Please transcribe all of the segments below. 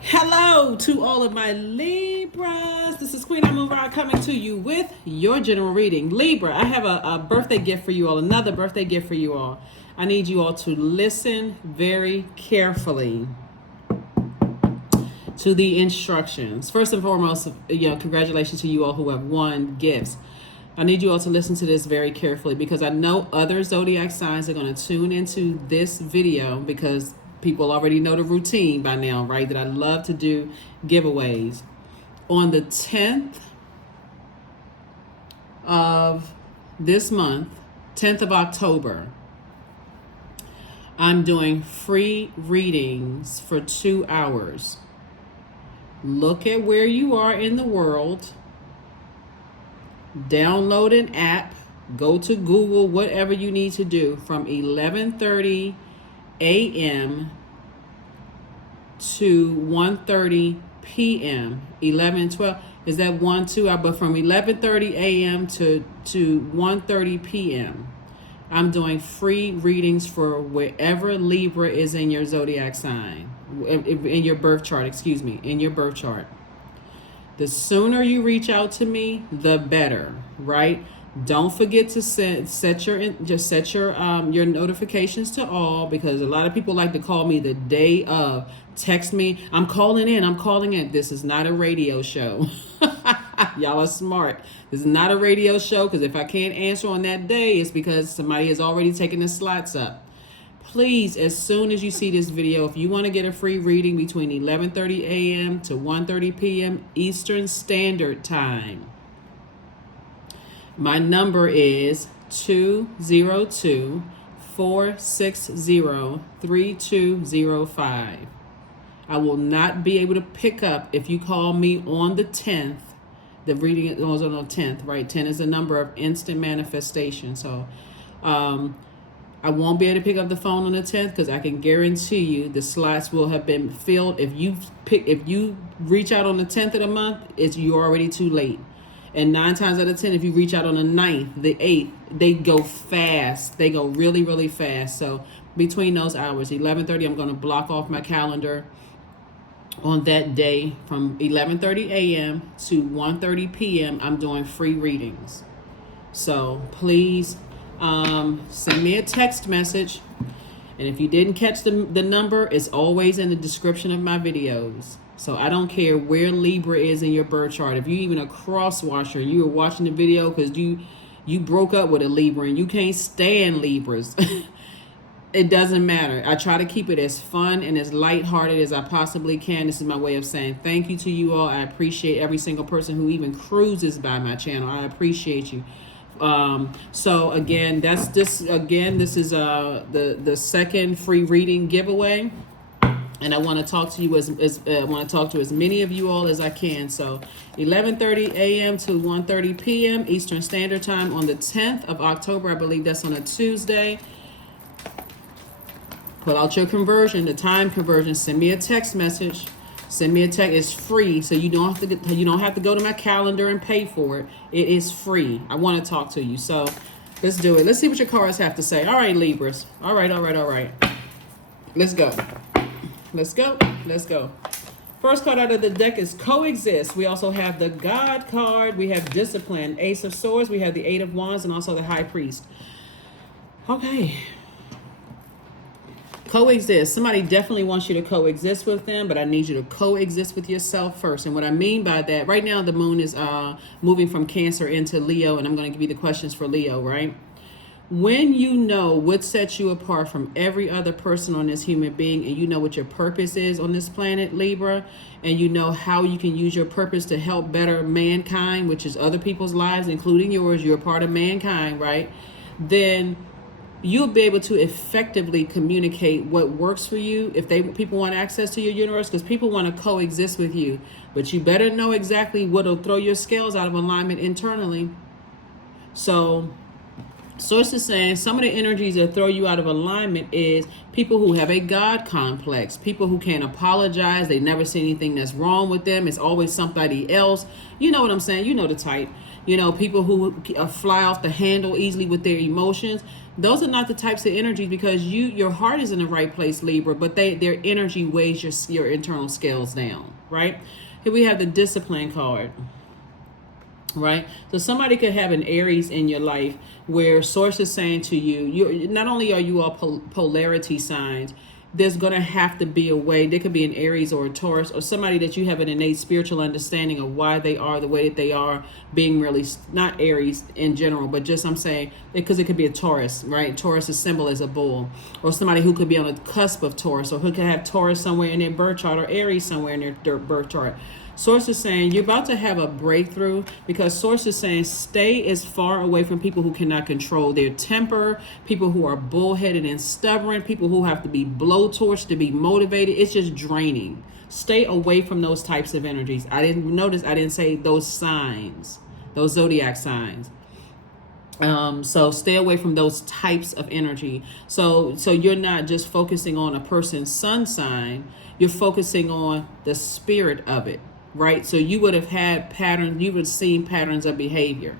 Hello to all of my Libras. This is Queen Amun Ra coming to you with your general reading. Libra, I have a birthday gift for you all, another birthday gift for you all. I need you all to listen very carefully to the instructions. First and foremost, congratulations to you all who have won gifts. I need you all to listen to this very carefully because I know other zodiac signs are going to tune into this video because people already know the routine by now, right? That I love to do giveaways. On the 10th of this month, 10th of October, I'm doing free readings for 2 hours. Look at where you are in the world. Download an app. Go to Google, whatever you need to do from 11:30 a.m. to 1:30 p.m. 11, 12. Is that 1, 2? But from 11:30 a.m. to 1:30 p.m. I'm doing free readings for wherever Libra is in your zodiac sign, in your birth chart, in your birth chart. The sooner you reach out to me, the better, right? Don't forget to set your notifications to all, because a lot of people like to call me the day of. Text me, I'm calling in. This is not a radio show. Y'all are smart. This is not a radio show, because if I can't answer on that day, it's because somebody has already taken the slots up. Please, as soon as you see this video, if you want to get a free reading between 11:30 a.m. to 1:30 p.m. Eastern Standard Time, my number is 202-460-3205. I will not be able to pick up if you call me on the 10th. The reading goes on the 10th, right? 10 is the number of instant manifestation. So I won't be able to pick up the phone on the 10th, because I can guarantee you the slots will have been filled. If you reach out on the 10th of the month, you're already too late. And 9 times out of 10, if you reach out on the 9th, the 8th, they go fast. They go really, really fast. So between those hours, 11:30, I'm going to block off my calendar on that day from 11:30 a.m. to 1:30 p.m. I'm doing free readings. So please send me a text message. And if you didn't catch the number, it's always in the description of my videos. So I don't care where Libra is in your birth chart. If you're even a cross-watcher, you were watching the video because you broke up with a Libra and you can't stand Libras. It doesn't matter. I try to keep it as fun and as lighthearted as I possibly can. This is my way of saying thank you to you all. I appreciate every single person who even cruises by my channel. I appreciate you. So again, this is the second free reading giveaway, and I want to talk to you as many of you all as I can. So 11:30 a.m. to 1:30 p.m. Eastern Standard Time on the 10th of October. I believe that's on a Tuesday. Put out your conversion, the time conversion. Send me a text message. Send me a text. It's free, so you don't have to go to my calendar and pay for it. It is free. I want to talk to you. So let's do it. Let's see what your cards have to say. All right, Libras. All right. Let's go. First card out of the deck is Coexist. We also have the God card. We have Discipline, Ace of Swords. We have the Eight of Wands, and also the High Priest. Okay. Coexist. Somebody definitely wants you to coexist with them, but I need you to coexist with yourself first. And what I mean by that, right now the moon is moving from Cancer into Leo, and I'm going to give you the questions for Leo, right? When you know what sets you apart from every other person on this human being, and you know what your purpose is on this planet, Libra, and you know how you can use your purpose to help better mankind, which is other people's lives, including yours, you're a part of mankind, right? Then you'll be able to effectively communicate what works for you if people want access to your universe, because people want to coexist with you. But you better know exactly what will throw your scales out of alignment internally. So Source is saying some of the energies that throw you out of alignment is people who have a God complex, people who can't apologize. They never see anything that's wrong with them. It's always somebody else. You know what I'm saying? You know the type. You know, people who fly off the handle easily with their emotions. Those are not the types of energies, because your heart is in the right place, Libra, but their energy weighs your internal scales down, right? Here we have the Discipline card. Right, so somebody could have an Aries in your life where source is saying to you, you not only are you all polarity signs, there's going to have to be a way. There could be an Aries or a Taurus or somebody that you have an innate spiritual understanding of why they are the way that they are, being really not Aries in general, but just I'm saying because it could be a Taurus, right? Taurus is symbol as a bull, or somebody who could be on the cusp of Taurus, or who could have Taurus somewhere in their birth chart, or Aries somewhere in their birth chart. Source is saying you're about to have a breakthrough, because Source is saying stay as far away from people who cannot control their temper, people who are bullheaded and stubborn, people who have to be blowtorched to be motivated. It's just draining. Stay away from those types of energies. I didn't say those signs, those zodiac signs. So stay away from those types of energy. So you're not just focusing on a person's sun sign, you're focusing on the spirit of it. Right, so you would have had patterns. You would have seen patterns of behavior.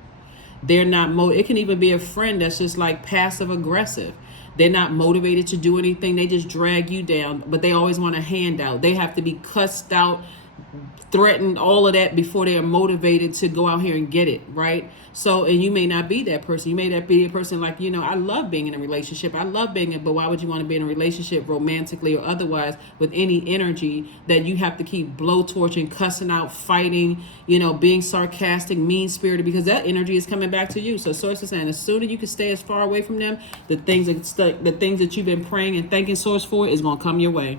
They're not. It can even be a friend that's just like passive aggressive. They're not motivated to do anything. They just drag you down. But they always want a handout. They have to be cussed out, threatened, all of that before they are motivated to go out here and get it, right? So, and you may not be that person. You may not be a person like, I love being in a relationship. I love being it, but why would you want to be in a relationship romantically or otherwise with any energy that you have to keep blowtorching, cussing out, fighting, being sarcastic, mean-spirited, because that energy is coming back to you. So Source is saying the sooner you can stay as far away from them, the things that you've been praying and thanking Source for is going to come your way.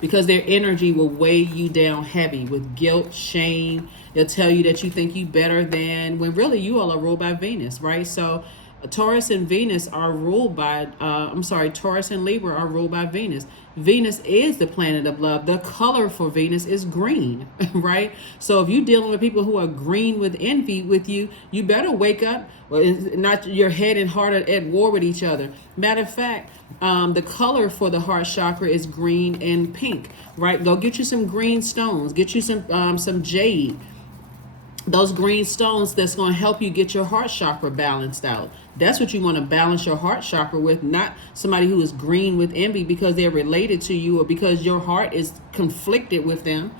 Because their energy will weigh you down heavy with guilt, shame. They'll tell you that you think you better than, when really you all are ruled by Venus, right? So Taurus and Venus are ruled by, Taurus and Libra are ruled by Venus. Venus is the planet of love. The color for Venus is green, right? So if you're dealing with people who are green with envy with you, you better wake up. Well, not your head and heart are at war with each other. Matter of fact, the color for the heart chakra is green and pink, right? Go get you some green stones. Get you some jade. Those green stones that's going to help you get your heart chakra balanced out. That's what you want to balance your heart chakra with, not somebody who is green with envy because they're related to you or because your heart is conflicted with them.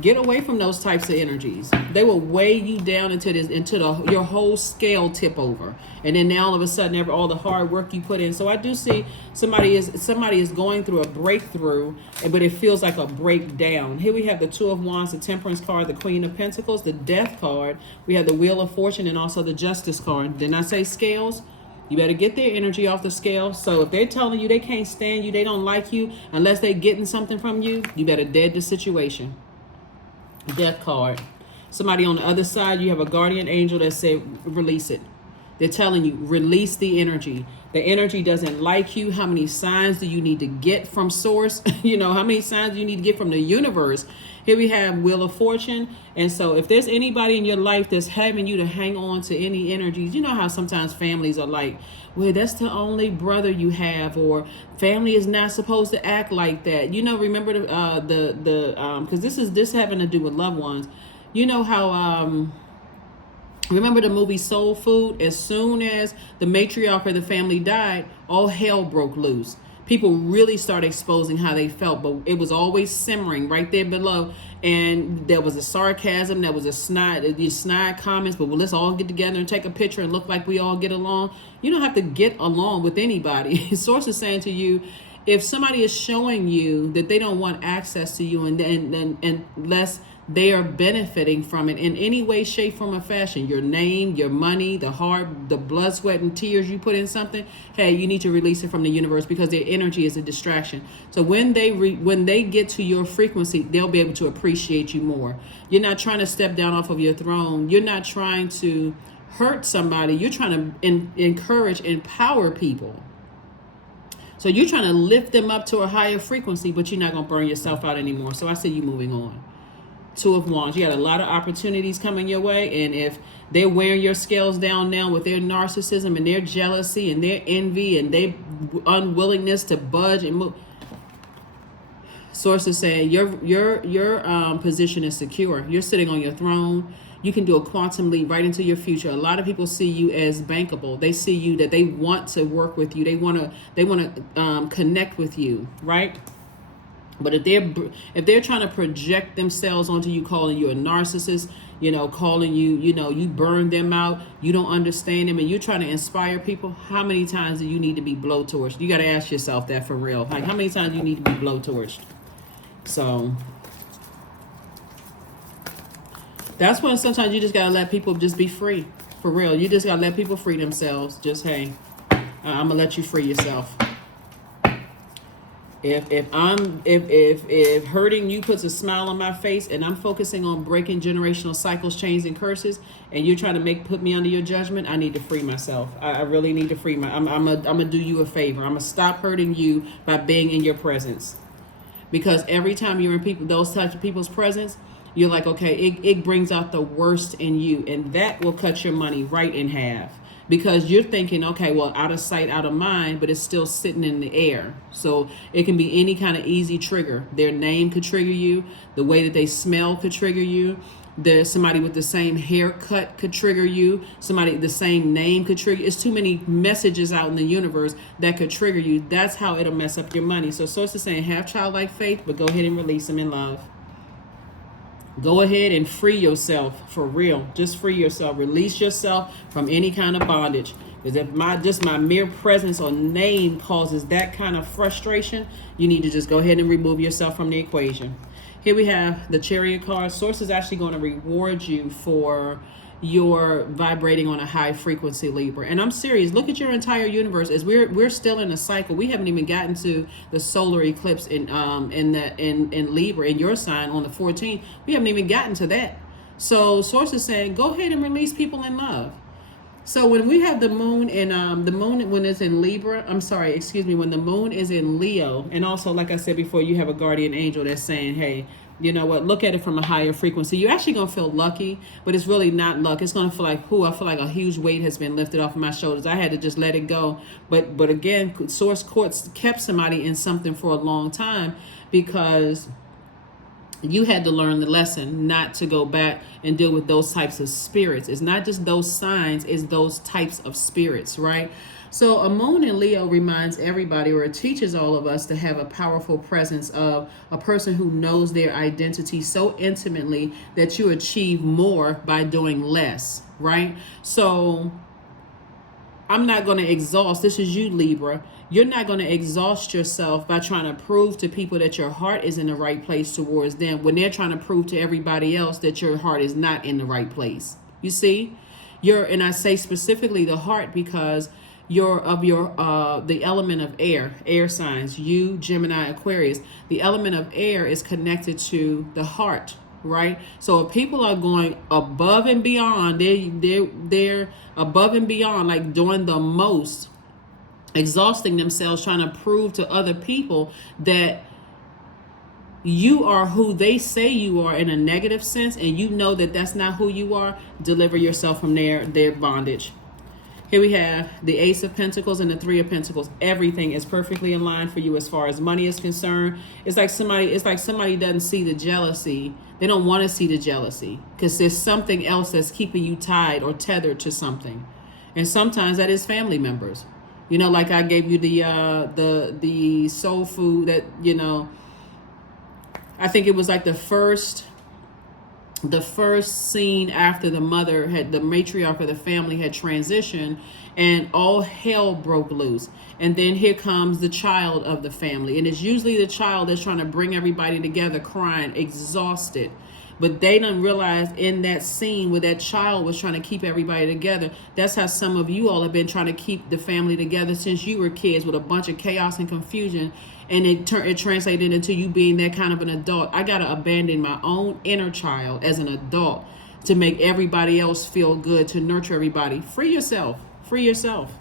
Get away from those types of energies. They will weigh you down until your whole scale tip over, and then now all of a sudden, all the hard work you put in. So I do see somebody is going through a breakthrough, but it feels like a breakdown. Here we have the Two of Wands, the Temperance card, the Queen of Pentacles, the Death card. We have the Wheel of Fortune, and also the Justice card. Didn't I say scales? You better get their energy off the scale. So if they're telling you they can't stand you, they don't like you unless they're getting something from you, you better dead the situation. Death card. Somebody on the other side, you have a guardian angel that said release it. They're telling you release the energy. The energy doesn't like you. How many signs do you need to get from source? How many signs do you need to get from the universe? Here we have Wheel of Fortune. And so if there's anybody in your life that's having you to hang on to any energies, you know how sometimes families are like, well, that's the only brother you have, or family is not supposed to act like that. Remember because this having to do with loved ones. You know how remember the movie Soul Food? As soon as the matriarch of the family died, all hell broke loose. People really started exposing how they felt, but it was always simmering right there below. And there was a sarcasm, there was these snide comments, but let's all get together and take a picture and look like we all get along. You don't have to get along with anybody. Source is saying to you, if somebody is showing you that they don't want access to you and unless they are benefiting from it in any way, shape, form, or fashion, your name, your money, the heart, the blood, sweat, and tears you put in something, hey, you need to release it from the universe because their energy is a distraction. So when they get to your frequency, they'll be able to appreciate you more. You're not trying to step down off of your throne. You're not trying to hurt somebody. You're trying to encourage, empower people. So you're trying to lift them up to a higher frequency, but you're not going to burn yourself out anymore. So I see you moving on. Two of Wands. You got a lot of opportunities coming your way, and if they're wearing your scales down now with their narcissism and their jealousy and their envy and their unwillingness to budge and move, sources saying your position is secure. You're sitting on your throne. You can do a quantum leap right into your future. A lot of people see you as bankable. They see you that they want to work with you. They want to connect with you, right? But if they're trying to project themselves onto you, calling you a narcissist, calling you, you burn them out, you don't understand them, and you're trying to inspire people, how many times do you need to be blowtorched? You got to ask yourself that for real. Like, how many times do you need to be blowtorched? So that's when sometimes you just got to let people just be free. For real. You just got to let people free themselves. Just, hey, I'm going to let you free yourself. If hurting you puts a smile on my face and I'm focusing on breaking generational cycles, chains, and curses, and you're trying to put me under your judgment, I need to free myself. I really need to free I'm gonna do you a favor. I'm gonna stop hurting you by being in your presence, because every time you're in those types of people's presence, you're like, okay, it brings out the worst in you, and that will cut your money right in half. Because you're thinking, okay, well, out of sight, out of mind, but it's still sitting in the air. So it can be any kind of easy trigger. Their name could trigger you. The way that they smell could trigger you. There's somebody with the same haircut could trigger you. Somebody the same name could trigger you. It's too many messages out in the universe that could trigger you. That's how it'll mess up your money. So source is saying have childlike faith, but go ahead and release them in love. Go ahead and free yourself, for real. Just free yourself. Release yourself from any kind of bondage. Because if my mere presence or name causes that kind of frustration, you need to just go ahead and remove yourself from the equation. Here we have the Chariot card. Source is actually going to reward you for your vibrating on a high frequency, Libra. And I'm serious. Look at your entire universe. As we're still in a cycle. We haven't even gotten to the solar eclipse in Libra, in your sign, on the 14th. We haven't even gotten to that. So source is saying go ahead and release people in love. So when we have the moon in the moon when it's in Libra, when the moon is in Leo, and also like I said before, you have a guardian angel that's saying, hey, you know what, look at it from a higher frequency. You're actually going to feel lucky, but it's really not luck. It's going to feel like, I feel like a huge weight has been lifted off of my shoulders. I had to just let it go. But again, source courts kept somebody in something for a long time because you had to learn the lesson not to go back and deal with those types of spirits. It's not just those signs, it's those types of spirits, right? So a moon in Leo reminds everybody, or it teaches all of us, to have a powerful presence of a person who knows their identity so intimately that you achieve more by doing less, right? So I'm not going to exhaust. This is you, Libra. You're not going to exhaust yourself by trying to prove to people that your heart is in the right place towards them when they're trying to prove to everybody else that your heart is not in the right place. You see? And I say specifically the heart because the element of air signs, you, Gemini, Aquarius, the element of air is connected to the heart, right? So if people are going above and beyond, they're above and beyond, like doing the most, exhausting themselves, trying to prove to other people that you are who they say you are in a negative sense, and you know that that's not who you are, deliver yourself from their bondage. Here we have the Ace of Pentacles and the Three of Pentacles. Everything is perfectly in line for you as far as money is concerned. It's like somebody doesn't see the jealousy. They don't want to see the jealousy because there's something else that's keeping you tied or tethered to something. And sometimes that is family members. You know, like I gave you the soul food that, you know, I think it was like the first scene after the matriarch of the family had transitioned, and all hell broke loose. And then here comes the child of the family, and it's usually the child that's trying to bring everybody together, crying, exhausted. But they didn't realize in that scene where that child was trying to keep everybody together, that's how some of you all have been trying to keep the family together since you were kids, with a bunch of chaos and confusion. And it translated into you being that kind of an adult. I got to abandon my own inner child as an adult to make everybody else feel good, to nurture everybody. Free yourself. Free yourself.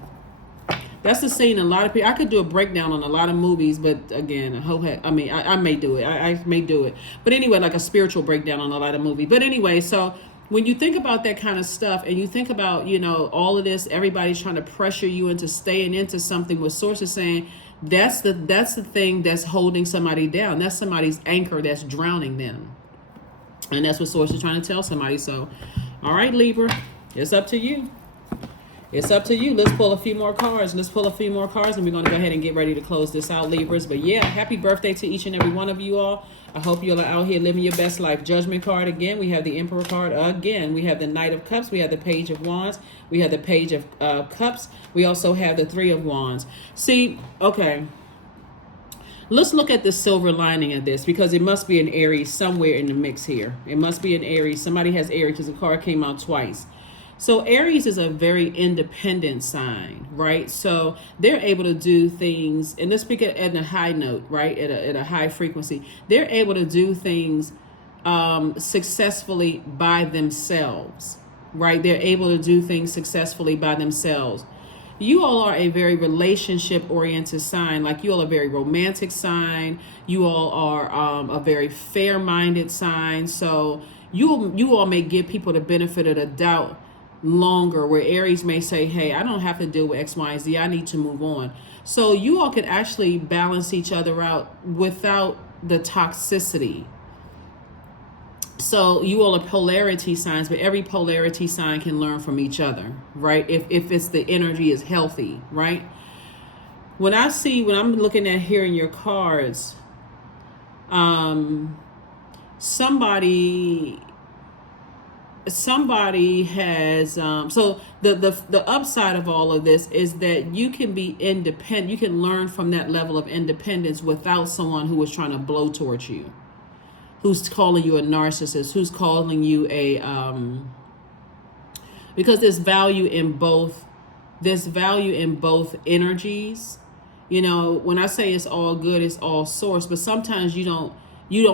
That's the scene a lot of people. I could do a breakdown on a lot of movies, but again, I may do it. I may do it. But anyway, like a spiritual breakdown on a lot of movies. But anyway, so when you think about that kind of stuff, and you think about, all of this, everybody's trying to pressure you into staying into something, with sources saying that's the thing that's holding somebody down. That's somebody's anchor that's drowning them. And that's what source is trying to tell somebody. So, all right, Libra, it's up to you. It's up to you. Let's pull a few more cards. And we're going to go ahead and get ready to close this out, Libras. But yeah, happy birthday to each and every one of you all. I hope you're out here living your best life. Judgment card again. We have the Emperor card again. We have the Knight of Cups. We have the Page of Wands. We have the Page of Cups. We also have the Three of Wands. See, okay. Let's look at the silver lining of this, because it must be an Aries somewhere in the mix here. It must be an Aries. Somebody has Aries, because the card came out twice. So Aries is a very independent sign, right? So they're able to do things, and let's speak at a high note, right? At a high frequency. They're able to do things successfully by themselves, right? They're able to do things successfully by themselves. You all are a very relationship-oriented sign. Like, you all are a very romantic sign. You all are a very fair-minded sign. So you all may give people the benefit of the doubt longer, where Aries may say, hey, I don't have to deal with X, Y, and Z. I need to move on. So you all could actually balance each other out without the toxicity. So you all are polarity signs, but every polarity sign can learn from each other, right? If it's the energy is healthy, right? When I'm looking at here in your cards, somebody has so the upside of all of this is that you can be independent. You can learn from that level of independence without someone who is trying to blow towards you, who's calling you a narcissist, who's calling you a because there's value in both energies. When I say it's all good, it's all source, but sometimes you don't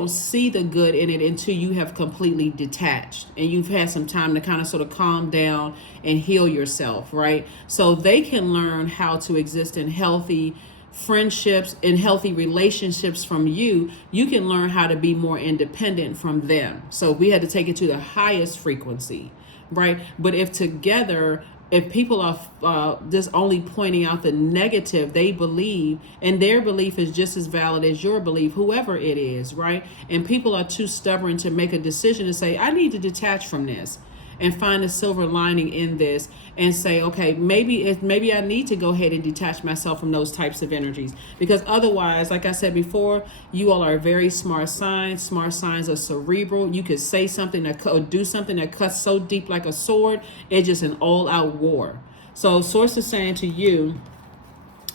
see the good in it until you have completely detached and you've had some time to kind of sort of calm down and heal yourself, right? So they can learn how to exist in healthy friendships, in healthy relationships from you. You can learn how to be more independent from them. So we had to take it to the highest frequency, right? But if people are just only pointing out the negative, they believe, and their belief is just as valid as your belief, whoever it is, right? And people are too stubborn to make a decision to say, I need to detach from this and find a silver lining in this and say, okay, maybe I need to go ahead and detach myself from those types of energies, because otherwise, like I said before, you all are very smart signs. Smart signs are cerebral. You could say something or do something that cuts so deep like a sword. It's just an all-out war. So source is saying to you,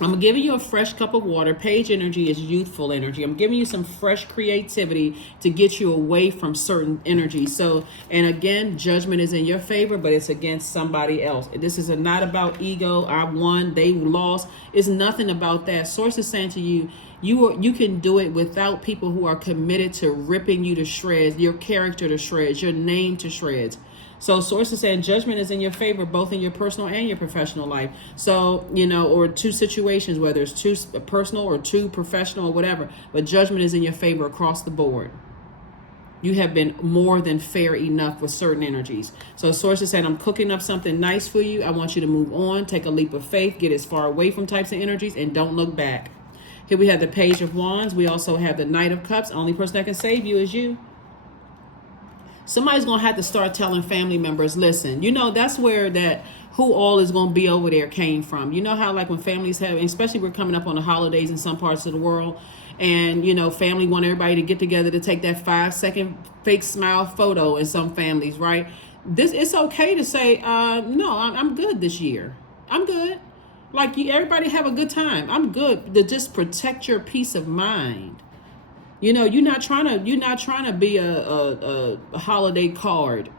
I'm giving you a fresh cup of water. Page energy is youthful energy. I'm giving you some fresh creativity to get you away from certain energy. So, and again, judgment is in your favor, but it's against somebody else. This is not about ego. I won, they lost. It's nothing about that. Source is saying to you, you can do it without people who are committed to ripping you to shreds, your character to shreds, your name to shreds. So source is saying judgment is in your favor, both in your personal and your professional life. So, or two situations, whether it's two personal or two professional or whatever, but judgment is in your favor across the board. You have been more than fair enough with certain energies. So source is saying, I'm cooking up something nice for you. I want you to move on, take a leap of faith, get as far away from types of energies, and don't look back. Here we have the Page of Wands. We also have the Knight of Cups. Only person that can save you is you. Somebody's going to have to start telling family members, listen, that's where that who all is going to be over there came from. You know how like when families have, especially we're coming up on the holidays in some parts of the world, and, family want everybody to get together to take that 5-second fake smile photo in some families, right? It's okay to say, no, I'm good this year. I'm good. Like everybody have a good time. I'm good. To just protect your peace of mind. You're not trying to be a holiday card.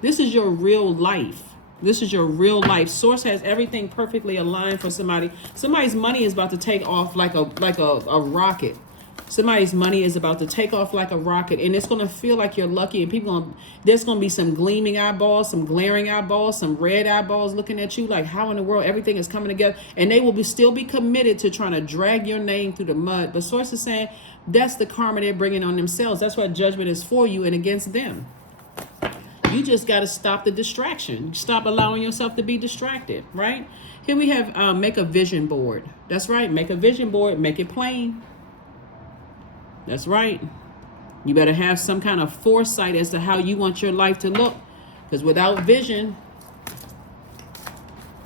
This is your real life. This is your real life. Source has everything perfectly aligned for somebody. Somebody's money is about to take off like a rocket. Somebody's money is about to take off like a rocket, and it's going to feel like you're lucky. And there's going to be some gleaming eyeballs, some glaring eyeballs, some red eyeballs looking at you like, how in the world everything is coming together? And they will still be committed to trying to drag your name through the mud. But Source is saying that's the karma they're bringing on themselves. That's what judgment is for you and against them. You just got to stop the distraction. Stop allowing yourself to be distracted, right? Here we have make a vision board. That's right. Make a vision board. Make it plain. That's right. You better have some kind of foresight as to how you want your life to look. Because without vision,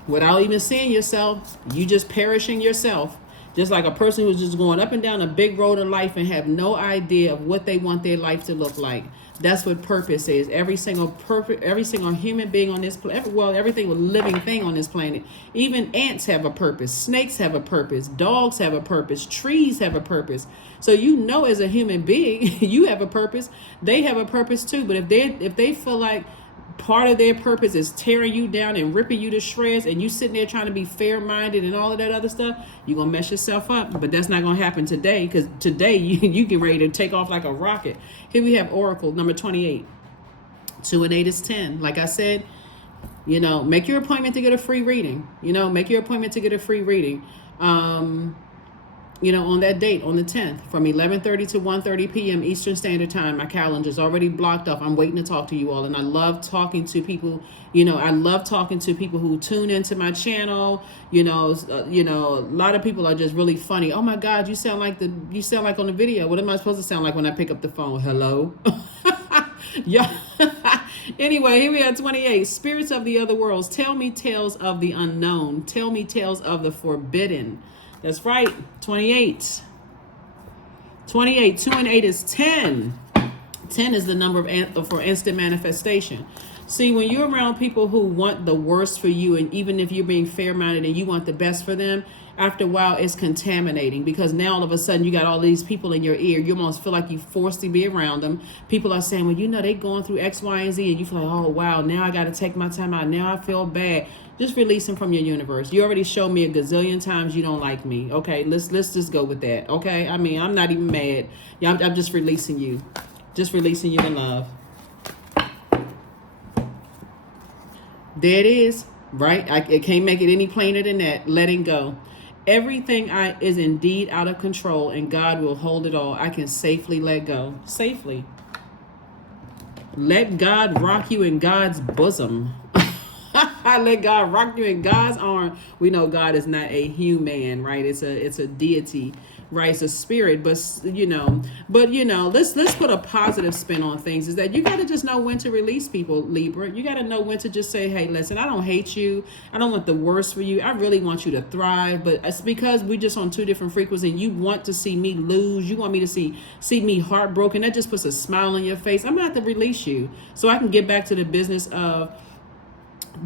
without even seeing yourself, you just perishing yourself. Just like a person who's just going up and down a big road of life and have no idea of what they want their life to look like. That's what purpose is. Every single human being on this planet, everything with living thing on this planet, even ants have a purpose, snakes have a purpose, dogs have a purpose, trees have a purpose. So you know, as a human being, you have a purpose. They have a purpose too. But if they feel like part of their purpose is tearing you down and ripping you to shreds, and you sitting there trying to be fair-minded and all of that other stuff, you're gonna mess yourself up. But that's not gonna happen today, because today you get ready to take off like a rocket. Here we have Oracle number 28. 2 and 8 is 10. Like I said, make your appointment to get a free reading. Make your appointment to get a free reading. On that date, on the 10th, from 11:30 to 1:30 p.m. Eastern Standard Time. My calendar is already blocked off. I'm waiting to talk to you all. And I love talking to people. I love talking to people who tune into my channel. A lot of people are just really funny. Oh my God, you sound like on the video. What am I supposed to sound like when I pick up the phone? Hello? Yeah. Anyway, here we are, 28. Spirits of the other worlds. Tell me tales of the unknown. Tell me tales of the forbidden. That's right, 28. 28, 2 and 8 is 10. 10 is the number for instant manifestation. See, when you're around people who want the worst for you, and even if you're being fair-minded and you want the best for them, after a while it's contaminating, because now all of a sudden you got all these people in your ear. You almost feel like you're forced to be around them. People are saying, well, they going through X, Y, and Z, and you feel like, oh, wow, now I got to take my time out. Now I feel bad. Just release them from your universe. You already showed me a gazillion times you don't like me. Okay, let's just go with that. Okay, I mean, I'm not even mad. Yeah, I'm just releasing you. Just releasing you in love. There it is, right? I can't make it any plainer than that. Letting go. Everything is indeed out of control, and God will hold it all. I can safely let go. Safely. Let God rock you in God's bosom. Let God rock you in God's arm. We know God is not a human, right? It's a deity, right? It's a spirit, but let's put a positive spin on things. Is that you got to just know when to release people, Libra. You got to know when to just say, hey, listen, I don't hate you. I don't want the worst for you. I really want you to thrive, but it's because we're just on two different frequencies, and you want to see me lose. You want me to see me heartbroken. That just puts a smile on your face. I'm going to have to release you so I can get back to the business of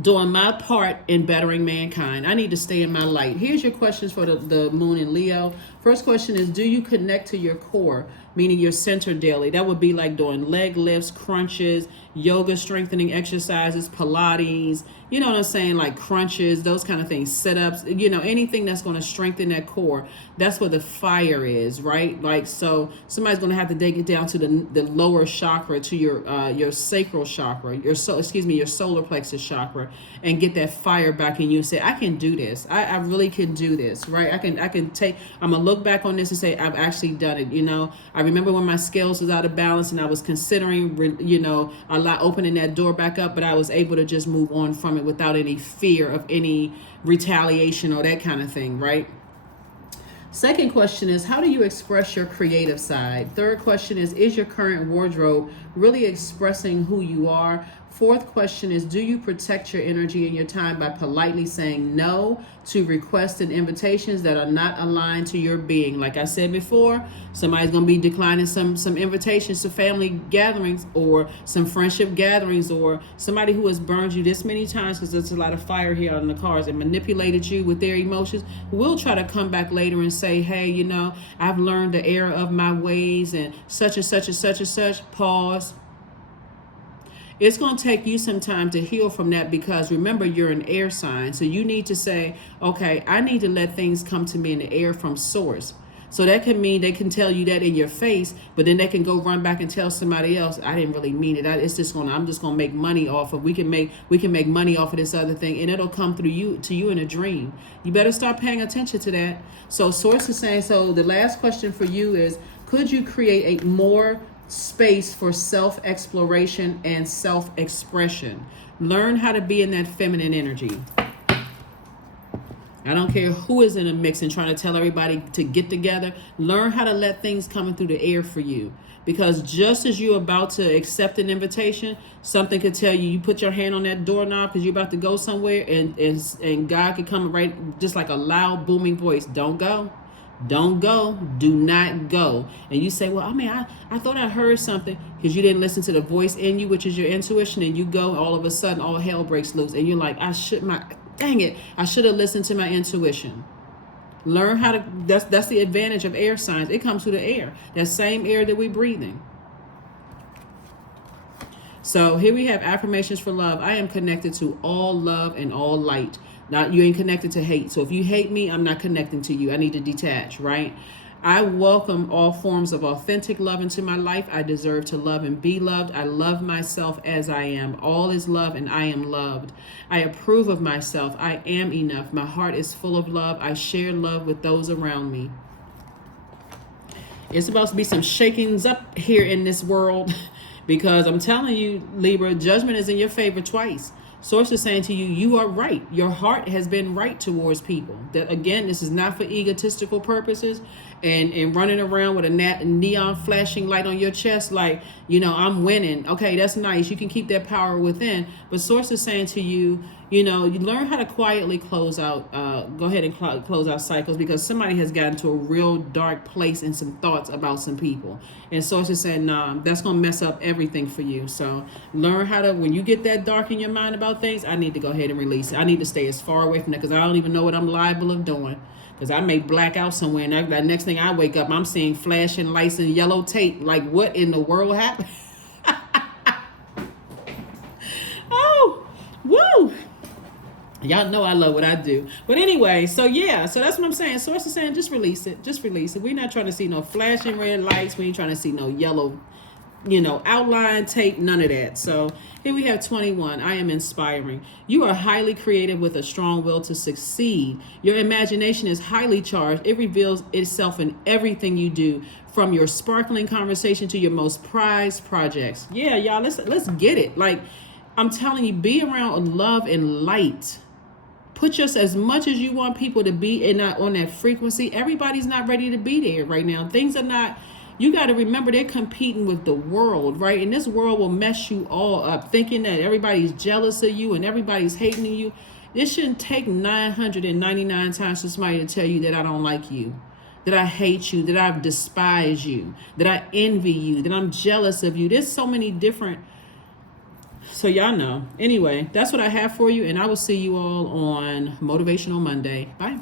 doing my part in bettering mankind. I need to stay in my light. Here's your questions for the moon in Leo. First question is, do you connect to your core, meaning your center daily? That would be like doing leg lifts, crunches, yoga strengthening exercises, Pilates, you know what I'm saying, like crunches, those kind of things, sit-ups, anything that's going to strengthen that core. That's where the fire is, right? Like, so somebody's going to have to dig it down to the lower chakra, to your sacral chakra, your solar plexus chakra, and get that fire back in you and say, I can do this. I really can do this, right? I'm going to look back on this and say, I've actually done it. I remember when my scales was out of balance and I was considering, opening that door back up, but I was able to just move on from it without any fear of any retaliation or that kind of thing, right? Second question is, how do you express your creative side? Third question is your current wardrobe really expressing who you are? Fourth question is, do you protect your energy and your time by politely saying no to requests and invitations that are not aligned to your being? Like I said before, somebody's going to be declining some invitations to family gatherings or some friendship gatherings, or somebody who has burned you this many times, because there's a lot of fire here on the cards, and manipulated you with their emotions, will try to come back later and say, hey, I've learned the error of my ways and such and such and such and such. Pause. It's going to take you some time to heal from that, because remember, you're an air sign. So you need to say, okay, I need to let things come to me in the air from source. So that can mean they can tell you that in your face, but then they can go run back and tell somebody else, I didn't really mean it. I'm just gonna make money off of, we can make money off of this other thing, and it'll come through you to you in a dream. You better start paying attention to that. So Source is saying, so the last question for you is, could you create a more space for self-exploration and self-expression? Learn how to be in that feminine energy. I don't care who is in a mix and trying to tell everybody to get together. Learn how to let things come through the air for you. Because just as you're about to accept an invitation, something could tell you, you put your hand on that doorknob because you're about to go somewhere, and God could come right, just like a loud booming voice. Don't go. Don't go. Do not go. And you say, well, I thought I heard something, because you didn't listen to the voice in you, which is your intuition, and you go, all of a sudden, all hell breaks loose. And you're like, dang it, I should have listened to my intuition. Learn how to, that's the advantage of air signs. It comes through the air, that same air that we're breathing. So here we have affirmations for love. I am connected to all love and all light. Not, you ain't connected to hate. So if you hate me, I'm not connecting to you. I need to detach, right? I welcome all forms of authentic love into my life. I deserve to love and be loved. I love myself as I am. All is love and I am loved. I approve of myself. I am enough. My heart is full of love. I share love with those around me. It's supposed to be some shakings up here in this world, because I'm telling you, Libra, judgment is in your favor twice. Source is saying to you, you are right. Your heart has been right towards people. That, again, this is not for egotistical purposes and running around with a neon flashing light on your chest like, I'm winning. Okay, that's nice. You can keep that power within. But Source is saying to you, you learn how to quietly close out, go ahead and close out cycles, because somebody has gotten to a real dark place in some thoughts about some people. And Source is saying, nah, that's going to mess up everything for you. So learn how to, when you get that dark in your mind about things, I need to go ahead and release it. I need to stay as far away from that, because I don't even know what I'm liable of doing. Because I may black out somewhere, and that next thing I wake up, I'm seeing flashing lights and yellow tape. Like, what in the world happened? Oh, woo! Y'all know I love what I do. But anyway, so that's what I'm saying. Source is saying, just release it. Just release it. We're not trying to see no flashing red lights. We ain't trying to see no yellow, outline tape, none of that. So here we have 21. I am inspiring. You are highly creative with a strong will to succeed. Your imagination is highly charged. It reveals itself in everything you do, from your sparkling conversation to your most prized projects. Yeah, y'all, let's get it. Like, I'm telling you, be around love and light. Put yourself, as much as you want people to be on that frequency, everybody's not ready to be there right now. Things are not, you got to remember, they're competing with the world, right? And this world will mess you all up, thinking that everybody's jealous of you and everybody's hating you. It shouldn't take 999 times for somebody to tell you that I don't like you, that I hate you, that I despise you, that I envy you, that I'm jealous of you. There's so many different. So y'all know. Anyway, that's what I have for you, and I will see you all on Motivational Monday. Bye.